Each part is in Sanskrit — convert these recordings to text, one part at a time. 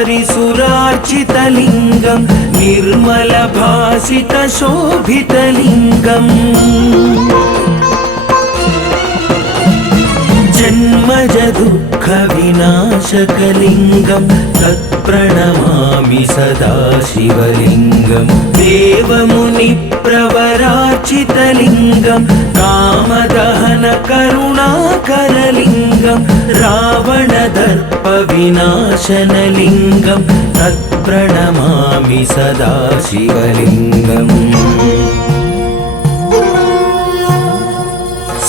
परिसुरार्चितलिङ्गं निर्मलभासितशोभितलिङ्गम् जन्मज दुःखविनाशकलिङ्गं तत्प्रणमामि सदा शिवलिङ्गं देवमुनिप्रवरार्चितलिङ्गं कामदहनकरुणाकरलिङ्गं रावणदर्पविनाशनलिङ्गं तत्प्रणमामि सदा शिवलिङ्गम्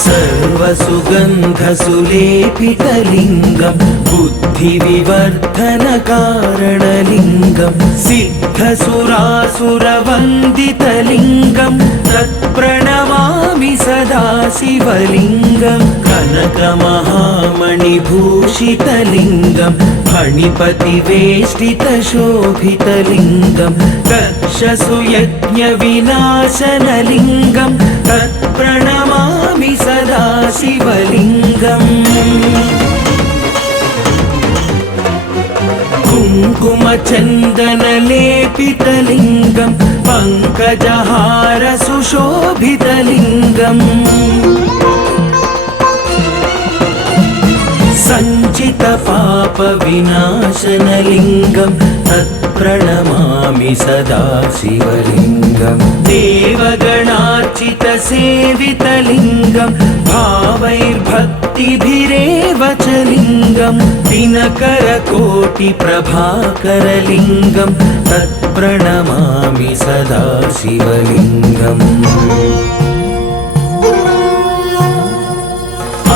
सर्वसुगन्धसुलेपितलिङ्गं बुद्धिविवर्धनकारणलिङ्गं सिद्धसुरासुरवन्दितलिङ्गं तत्प्रणमामि सदा शिवलिङ्गं कनकमहामणिभूषितलिङ्गं फणिपतिवेष्टितशोभितलिङ्गं दक्षसुयज्ञविनाशनलिङ्गं तत्प्रणमामि सदा शिवलिङ्गम् कुङ्कुमचन्दनलेपितलिङ्गं पङ्कजहारसुशोभितलिङ्गम् सञ्चितपापविनाशनलिङ्गं तत्प्रणमामि सदा शिवलिङ्गं देवगणार्चितसेवितलिङ्गं भावैर्भक्तिभिरेव च लिङ्गं दिनकरकोटिप्रभाकरलिङ्गं तत्प्रणमामि सदा शिवलिङ्गम्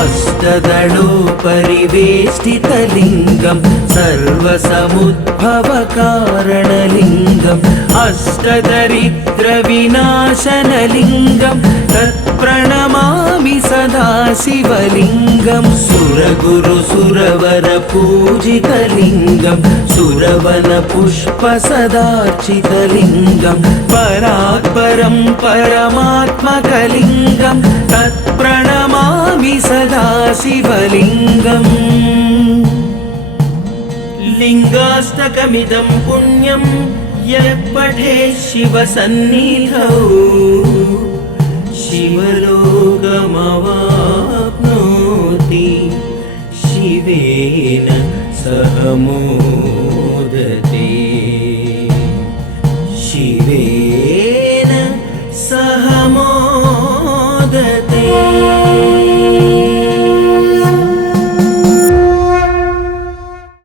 अष्टदलोपरिवेष्टितलिङ्गं सर्वसमुद्भवकारणलिङ्गम् अष्टदरिद्रविनाशनलिङ्गं तत्प्रणमामि सदा शिवलिङ्गं सुरगुरुसुरवरपूजितलिङ्गं सुरवनपुष्पसदार्चितलिङ्गं परात्परं परमात्मकलिङ्गं तत्प्रणमामि सदा शिवलिङ्गम् लिङ्गाष्टकमिदं पुण्यं यः पठेत् शिवसन्निधौ शिवलोकमवाप्नोति शिवेन सह मोदते शिवेन सह मोदते।